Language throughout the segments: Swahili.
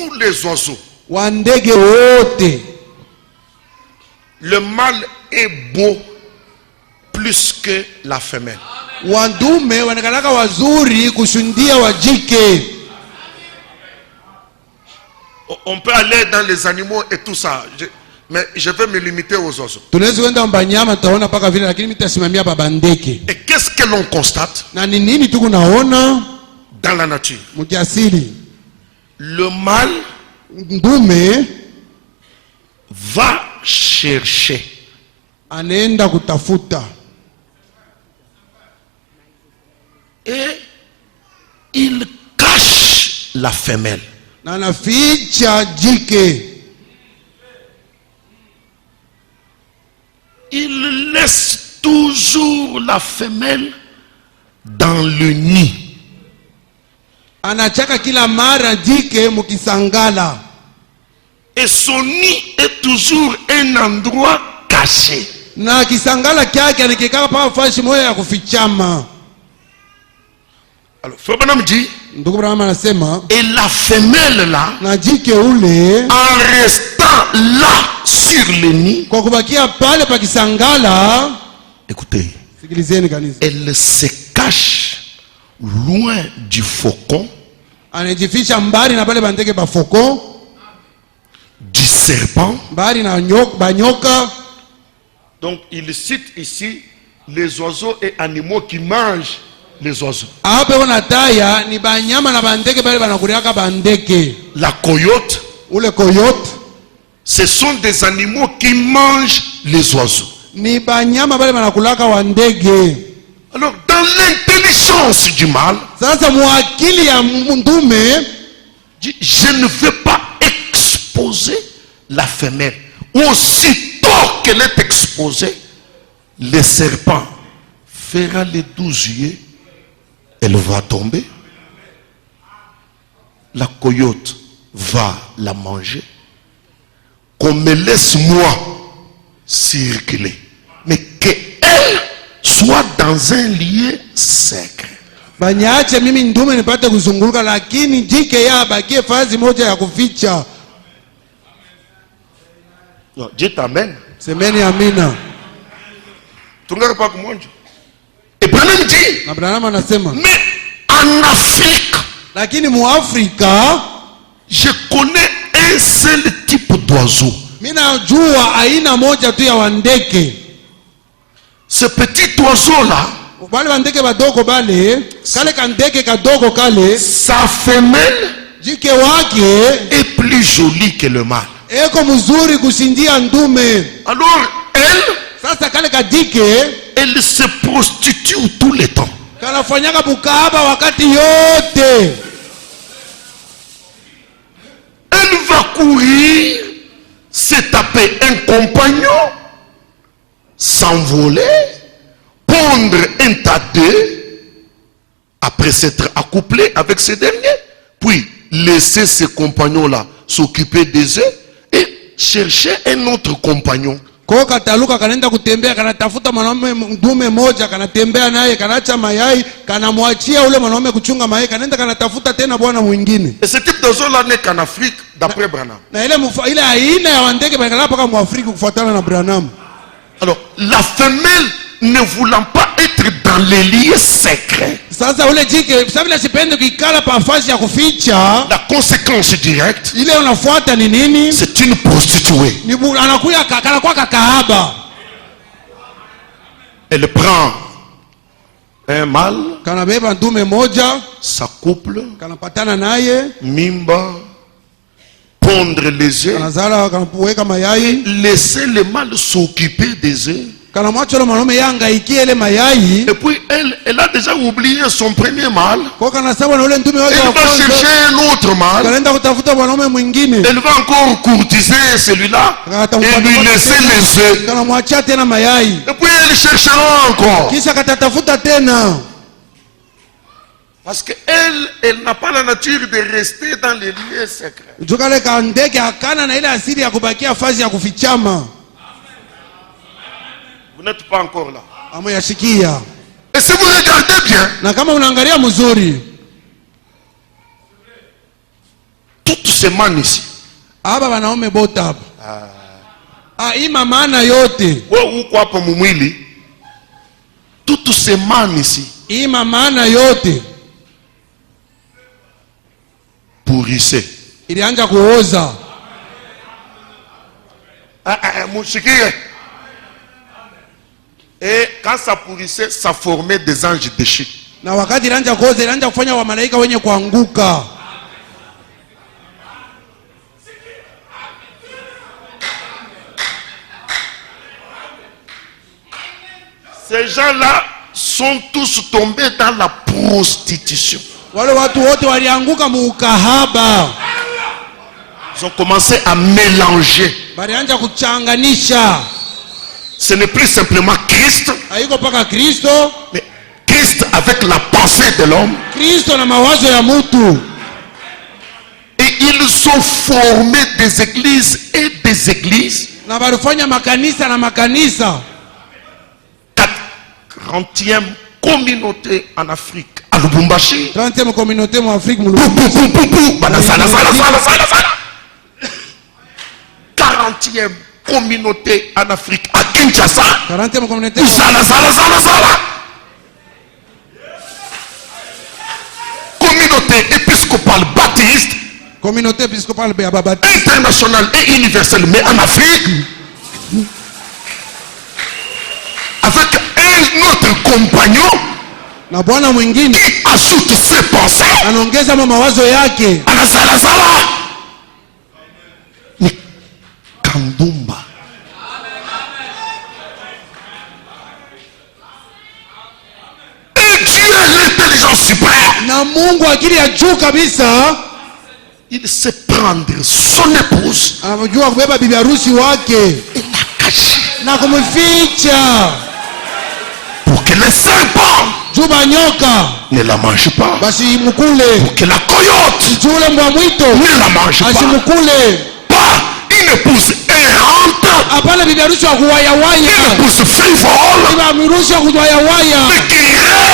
tous les oiseaux, wandege wote, le mâle est beau plus que la femelle. wandume wanakalaka wazuri kushundia wajike. On peut aller dans les animaux et tout ça, mais je vais me limiter aux oiseaux. Tunaweza kwenda mbanyama tutaona paka vile, lakini mitasimamia baba ndeke. Et qu'est-ce que l'on constate Na ni nini tuko naona dans la nature? mkiasili? Le mâle Ndume va chercher, anaenda kutafuta et il cache la femelle. na anaficha jike. Il laisse toujours la femelle dans le nid. Anachaka kila mara jike mukisangala. Et son nid est toujours un endroit caché. Na kisangala kyake anakikaa pa fashi moja ya kufichama. Alors, Frère Branham dit, Ndugu Branham anasema, et la femelle là, na jike ule en restant là sur le nid, kwa kubakia pale pa kisangala, écoutez, sikilizeni kanisa, elle se cache loin du faucon, anajificha mbali na pale bandege bafoko, du serpent. mbali na banyoka. Donc il cite ici les oiseaux et animaux qui mangent les oiseaux. Hapo kuna taya ni banyama na bandege pale banakuriaka bandege. La coyote, Ule coyote ce sont des animaux qui mangent les oiseaux. ni banyama pale banakulaka wandege. Alors dans l'intelligence du mâle, Sasa muakili ya ndume, dit, je ne veux pas exposer la femelle. Aussitôt qu'elle est exposée, le serpent fera les 12 yeux, elle va tomber. La coyote va la manger. Qu'on me laisse moi circuler. Mais qu'elle soit dans un lieu secret. banyache mimi ndume nipate kuzunguruka, lakini jike ya abakie fazi moja ya kuficha. Non, dites amen. Semeni amina. Tu ne regardes pas comme moi. Et Branham dit, Na Branham anasema, mais en Afrique, lakini mu Afrika je connais un seul type d'oiseau. mimi najua aina moja tu ya wandeke. Ce petit oiseau-là, Bale bandeke badogo bale, kale kandeke kadogo kale, sa femelle jike wake est plus jolie que le mâle. eko mzuri kushindia ndume. Alors, elle, Sasa kale kadike elle se prostitue tout le temps. kanafanyaka bukaba wakati yote. Elle va courir, se taper un compagnon, s'envoler, pondre un tas d'œufs, après s'être accouplée avec ce dernier, puis laisser ce compagnon-là s'occuper des œufs et chercher un autre compagnon. Kwa kataluka kanaenda kutembea, kanatafuta mwanaume ndume moja, kanatembea naye, kanaacha mayai, kanamwachia ule mwanaume kuchunga mayai, kanaenda kanatafuta tena bwana mwingine. Et ce type d'oiseau-là n'est qu'en Afrique, d'après Branham. Na ile aina ya wandege bakala paka mu Afrika kufuatana na Branham. Alors, la femelle ne voulant pas être dans les lieux secrets, Sasa ule jike sababu asipende kikala pa fasi ya kuficha, la conséquence directe, ile unafuata ni nini? c'est une prostituée. Ni anakuya kakala kwa kakahaba. Elle prend un mâle, Kanabeba ndume moja, s'accouple, kanapatana naye, mimba, pondre les œufs, kanazala, kanaweka mayai, laisser le mâle s'occuper des œufs. kanamwacha ule mwanaume yangaikie ile mayai. Et puis elle a déjà oublié son premier mâle. Kwa kanasema na ule ndume wake Elle wa va kwanza, chercher un autre mâle. kanaenda kutafuta mwanaume mwingine. Elle va encore courtiser celui-là et lui laisser les œufs. Kanamwachia tena mayai. Et puis elle cherchera encore. Kisha katatafuta tena. Parce qu'elle n'a pas la nature de rester dans les lieux secrets. Jukale kandeke akana na ile asili ya kubakia fazi ya kufichama. Vous n'êtes pas encore là. Amoyashikia. Et si vous regardez bien, Na kama unaangalia mzuri, toutes ces man ici. aba wanaume bote hapa ima maana yote Wewe uko hapa mumwili. Toutes ces man ici. ima maana yote Pourrissez. ilianza kuoza. Mouchikie. Et quand ça pourrissait, ça formait des anges déchus. Na wakati ilianza kuoza ilianza kufanya wa malaika wenye kuanguka. Ces gens-là sont tous tombés dans la prostitution. Wale watu wote walianguka muukahaba. Ils ont commencé à mélanger. Balianza kuchanganisha. Ce n'est plus simplement Christ, Haiko paka Kristo, mais Christ avec la pensée de l'homme. Kristo na mawazo ya mtu. Et ils ont formé des églises et des églises. Na balifanya makanisa na makanisa. 40e communauté en Afrique. À Lubumbashi. 30e communauté en Afrique. 40e communauté en Afrique. À Kinshasa. 40e communauté. Communauté épiscopale baptiste. Communauté épiscopale baptiste. Internationale et universelle. Mais en Afrique. Avec un autre compagnon na bwana mwingine qui ajoute ses pensées, anaongeza mawazo yake, anazala ni Kandumba. Et Dieu l'intelligence suprême, na Mungu akili ya juu kabisa, il sait prendre son épouse, anajua kubeba bibi harusi wake et la cacher na kumficha pour que les serpents juba nyoka ne la mangent pas, basi mukule, pour que la coyote jule mbwa mwito ne la mange pas. asimukule. Pas une épouse errante, Hapana bibi harusi wa kuwayawaya, une épouse frivole, bibi harusi wa kuwayawaya, mais qui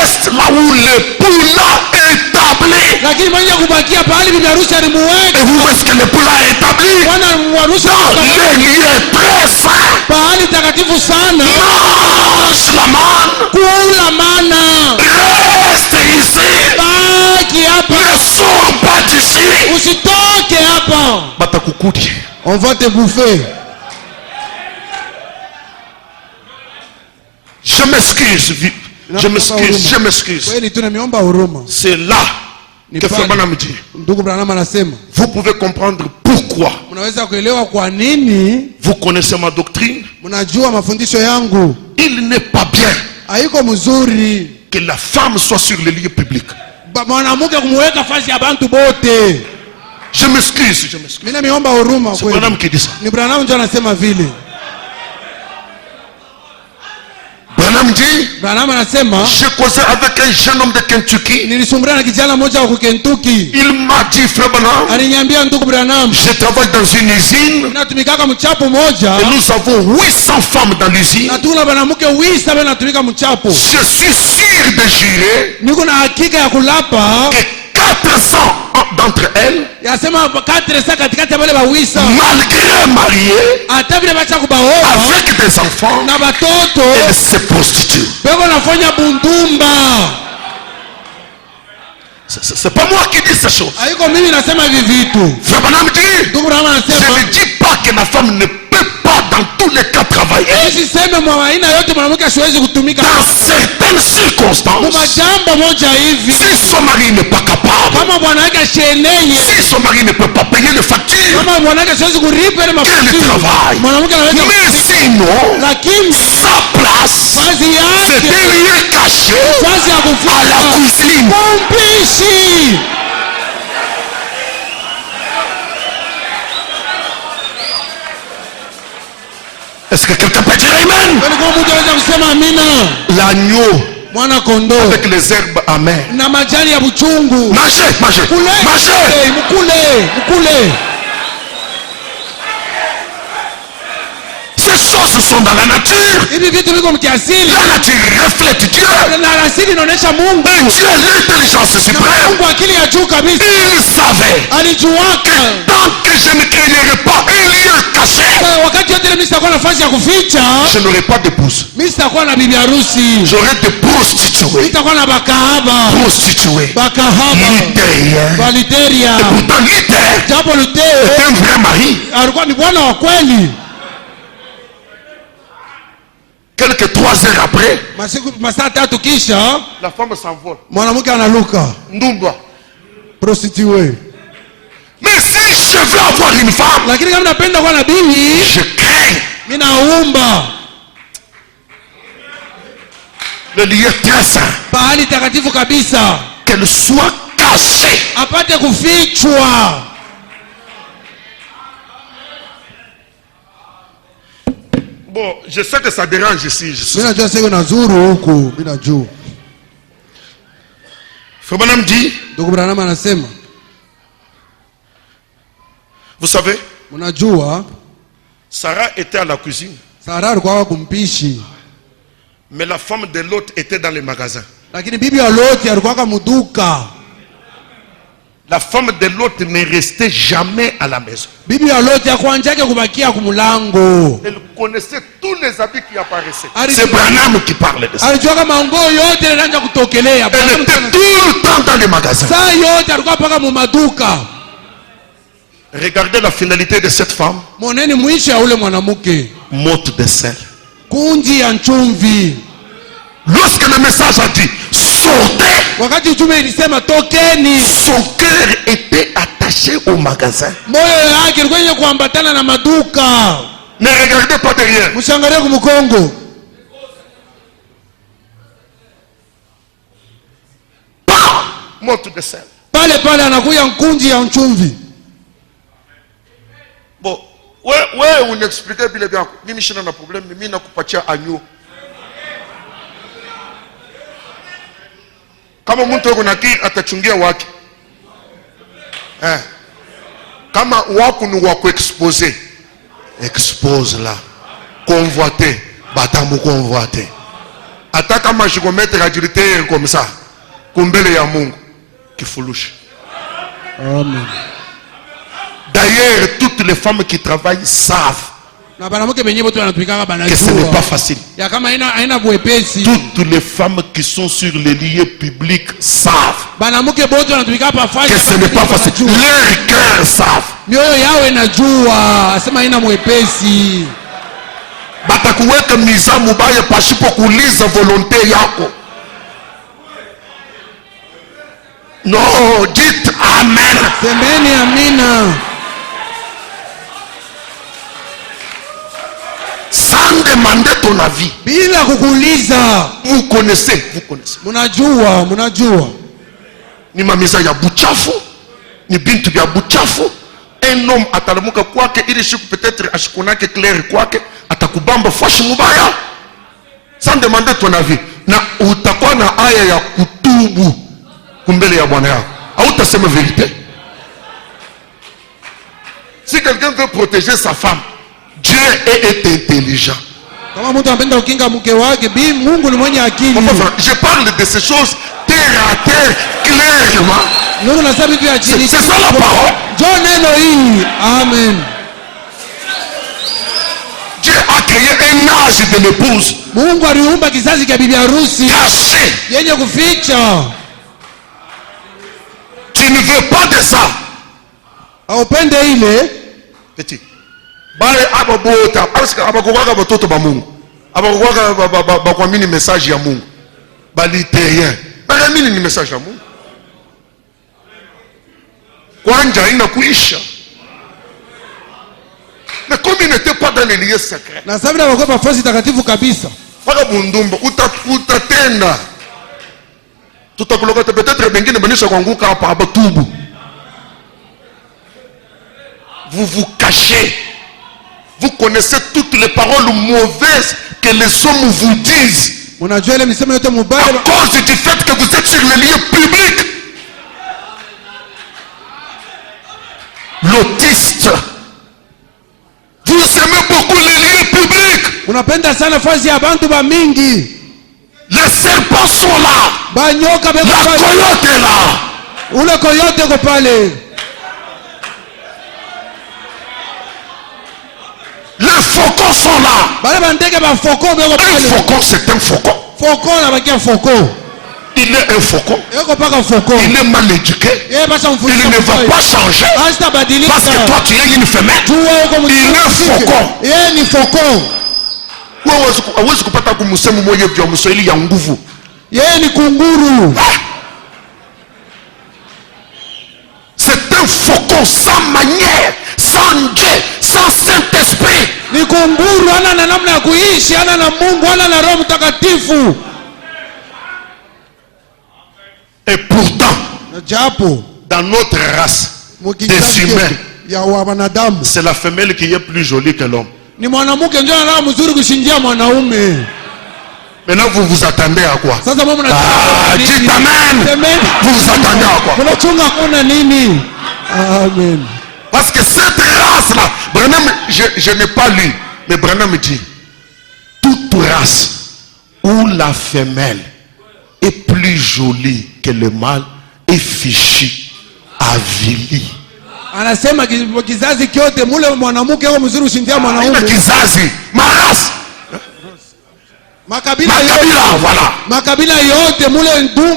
reste là où l'époux l'a établi. lakini mwenye kubakia pahali bibi harusi alimuweka. Et où est-ce que l'époux l'a établi? Bwana harusi Dans les lieux très saints. pahali takatifu sana. Mange la manne. Kula mana, Reste ici. baki hapa, Ne sors pas d'ici. usitoke hapa, Batakukudi. on va te bouffer. Je m'excuse. Je m'excuse. Kweli tunamiomba huruma. C'est là que Frère Branham dit. Ndugu Branham anasema, Vous pouvez comprendre pourquoi. mnaweza kuelewa kwa nini, Vous connaissez ma doctrine. mnajua mafundisho yangu. Il n'est pas bien Haiko mzuri que la femme soit sur les lieux publics. mwanamke kumweka fasi ya bantu bote. Je m'excuse. Je m'excuse. Mimi namiomba huruma C'est kweli. Branham qui dit ça. Ni Branham ndio anasema vile. Branham dit, Branham anasema, j'ai causé avec un jeune homme de Kentucky. nilisumbuliwa na kijana mmoja wa Kentucky. Il m'a dit, Frère Branham, Aliniambia, ndugu Branham, je travaille dans une usine natumikaka mchapo moja et nous avons 800 femmes dans l'usine. na tuna banamuke wisa bana natumika mchapo. Je suis sûr de jurer Niko na hakika ya kulapa que 400 d'entre elles, yasema 400 katikati ya wale bawisa malgré mariées, hata vile bacha kubaoa avec des enfants, na batoto elles se prostituent. beko nafanya bundumba. C'est pas moi qui dis ces choses. Haiko mimi nasema hivi vitu. Frère Branham dit, Ndugu Branham je anasema, ne dis pas que la femme ne peut pas dans tous les cas travailler. usiseme mwa aina yote mwanamke asiwezi kutumika Dans certaines circonstances, kwa jambo moja hivi. si son mari n'est pas capable, Kama bwana wake asheneye, si son mari ne peut pas payer les factures, kama bwana wake asiwezi kulipa ile qu'elle mafuta, travaille. mwanamke anaweza, Mais sinon, lakini sa place, kazi c'est yake derrière caché kazi ya à la kufanya cuisine. mpishi. Est-ce que quelqu'un peut dire Amen? Kwani kwa mtu anaweza kusema amina? L'agneau Mwana kondoo avec les herbes amères. na majani ya buchungu, Mangez, mangez, kule mangez. mkule. Ces choses sont dans la nature. Hivi vitu viko mkiasili La nature reflète Dieu. na asili inaonyesha Mungu Et Dieu, l'intelligence na suprême, Mungu akili ya juu kabisa. il savait alijuaka que tant que je ne créerai pas un lieu caché, wakati yote mimi sitakuwa nafasi ya kuficha, je n'aurai pas d'épouse. mimi sitakuwa na bibi harusi, J'aurai des prostituées. nitakuwa na bakahaba, Prostituées. bakahaba, Luther. Valiteria. Et pourtant Luther Japo Luther est un vrai mari. alikuwa ni bwana wa kweli. Quelques 3 heures après, Masaa 3 kisha la femme s'envole. mwanamke analuka Ndumba. prostituée. Mais si je veux avoir une femme, Lakini kama napenda kuwa na bibi, je crains mimi naomba le lieu très saint, pahali takatifu kabisa, qu'elle soit cachée. apate kufichwa. Bon, je sais que ça dérange ici. Mimi najua sasa nazuru huku, mimi najua. Frère Branham dit, Ndugu Branham anasema, vous savez, mnajua Sarah était à la cuisine, Sara alikuwa kumpishi, mais la femme de l'autre était dans les magasins. lakini bibi wa Loti alikuwa muduka. La femme de l'autre ne restait jamais à la maison. Bibi wa Loti akwanjake kubakia kumulango. Elle connaissait tous les habits qui apparaissaient. Ari- C'est Branham qui parle de ça. Alijua kama nguo yote yanaanza kutokelea. Elle était tout le temps dans les magasins. Saa yote alikuwa paka mu maduka. Regardez la finalité de cette femme. Moneni mwisho ya ule mwanamke. Motte de sel. Kunji ya chumvi. Lorsque le message a dit sortez, Wakati ujumbe ilisema tokeni, son cœur était attaché au magasin. moyo yake ilikuwa yenye kuambatana na maduka. Ne regardez pas derrière. Mshangalie kumkongo. Motte de sel. Pale pale anakuya kunji ya chumvi. Bon, ouais, on expliquait bien. Mimi shina na problème, mimi nakupatia agneau. Kama mtu yuko na kiri atachungia wake. Kama wako ni wako expose. Expose là. Convoiter, batamu convoiter. Hata kama jikometre agilitaire comme ça. Kumbele ya Mungu kifulushi. Amen. D'ailleurs, toutes les femmes qui travaillent savent Na banamuke benye bote wanatumika que ce n'est pas banajua. facile. Ya kama haina bwepesi. Toutes les femmes qui sont sur les lieux publics savent Banamuke bote wanatumika pa fashi. que ce n'est pas facile. Leurs cœurs savent. Mioyo yao inajua, asema haina mwepesi. Batakuweka miza mubaya pasipo kuuliza volonté yako. Non, dites amen. Semeni amina. Sans demander ton avis. Bila kukuuliza. Vous connaissez. Munajua. Ni mamiza ya buchafu, ni bintu ya buchafu. Un homme atalamuka kwake ili siku peut-être ashikunake clair kwake atakubamba fashi mubaya sans demander ton avis. Na utakuwa na aya ya kutubu kumbele ya bwana yako. Hautasema vérité. Si quelqu'un veut protéger sa femme, Dieu est intelligent. Kama mtu anapenda kukinga mke wake, Mungu ni mwenye akili. Je parle de ces choses terre à terre, clairement. Mungu anasema vitu ya chini. C'est ça la parole. John neno hii. Amen. Dieu a créé un âge de l'épouse Mungu aliumba kizazi cha bibi harusi caché. yenye kuficha. Tu ne veux pas de ça. Haupende ile. Petit. Bale ababota, abakuwaka batoto ba Mungu. Abakuwaka bakwamini message ya Mungu. Baliterien. Bakamini ni message ya Mungu. Kwanja inakuisha. Mais comme il n'était pas dans les lieux secrets. Na sababu wako nafasi takatifu kabisa. Paka bundumba utatenda. Tutakuloka peut-être bengine banisha kuanguka hapa abatubu. Vous vous cachez. Vous connaissez toutes les paroles mauvaises que les hommes vous disent. Unajua ile misemo yote mubaya À cause du fait que vous êtes sur les lieux publics. L'autiste. Vous aimez beaucoup les lieux publics. unapenda sana fazi ya bantu ba mingi. Les serpents sont là. Banyoka beko La pale. coyote est là. Ule koyote ko pale. Les faucons sont là. bale bandeke ba faucon beko Un pale faucon, c'est un faucon. faucon na bakia faucon Il est un faucon. eko paka faucon Il est mal éduqué. basa Il ne va pas changer. hasta badilika Parce que toi, tu es une femelle. Il est faucon. yeye ni faucon Hawezi kupata kumusemu moja vya Mswahili ya nguvu. yeye ni kunguru C'est un faucon sans manière, sans Dieu, sans Saint-Esprit. ni kunguru ana na namna ya kuishi ana na Mungu ana na Roho Mtakatifu Et pourtant, na japo dans notre race des mukizazi humains, ya wanadamu c'est la femelle qui est plus jolie que l'homme. ni mwanamke ndio anataka mzuri kushindia mwanaume. Maintenant, vous vous attendez à quoi? Sasa mama Dites amen. Vous vous attendez à quoi? unachunga kuna nini? Amen. Parce que cette race-là, Branham, je n'ai pas lu, mais Branham me dit, toute race où la femelle est plus jolie que le mâle est fichue, avilie. Anasema kizazi kyote mule mwanamke au mzuri ushindia mwanaume. Kizazi, ma race. Makabila Voilà. Makabila yote mule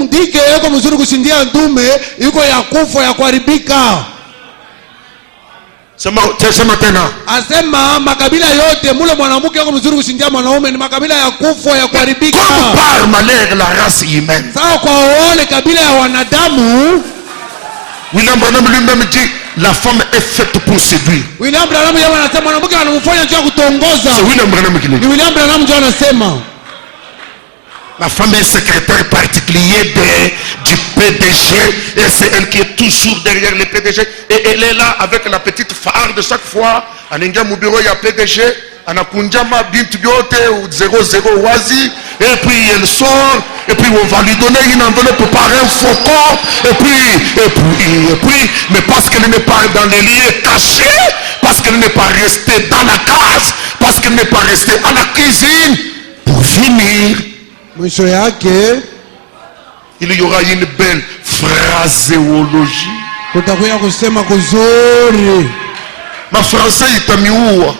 ndike yuko mzuri kushindia ndume yuko ya kufa ya kuharibika. Sema tena. Asema makabila yote mule mwanamke yuko mzuri kushindia mwanaume ni makabila ya kufa ya kuharibika. Comme par malheur la race humaine. Sawa kwa wale kabila ya wanadamu. William Branham lui-même dit la femme est faite pour séduire. William Branham yeye anasema mwanamke anamfanya njia kutongoza. C'est William Branham qui le dit. Ni William Branham ndio anasema. La femme est secrétaire particulier du PDG et c'est elle qui est toujours derrière le PDG et elle est là avec la petite phare de chaque fois. Anaingia mu bureau ya PDG, anakunjama bintu byote 00 wazi et puis elle sort et puis on va lui donner une enveloppe par un faucon et puis mais parce qu'elle n'est pas dans les lieux cachés, parce qu'elle n'est pas restée dans la case, parce qu'elle n'est pas restée à la cuisine pour finir. Mwisho yake Il y aura une belle phraséologie. kutakuya kusema kuzuri. Ma français itamiua.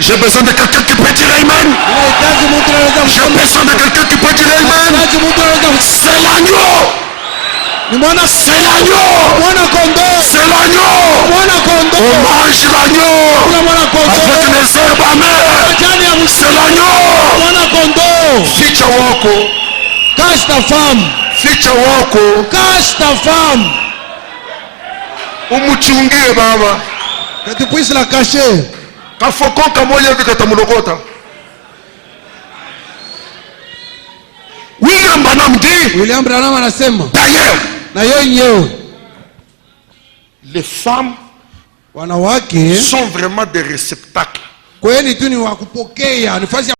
J'ai besoin de quelqu'un qui peut dire amen. J'ai besoin de quelqu'un qui peut dire amen. C'est l'agneau. C'est l'agneau. C'est l'agneau. On mange l'agneau avec les herbes amères. C'est l'agneau. Ficha wako. Cache ta femme. Ficha wako. Cache ta femme. Umuchungie baba. Que tu puisses la cacher. Kafoko kamoja hivi katamulokota. William Branham dit. William Branham anasema. D'ailleurs. Na yenyewe. Les femmes wanawake sont vraiment des réceptacles. kweli tu ni wakupokea nafasi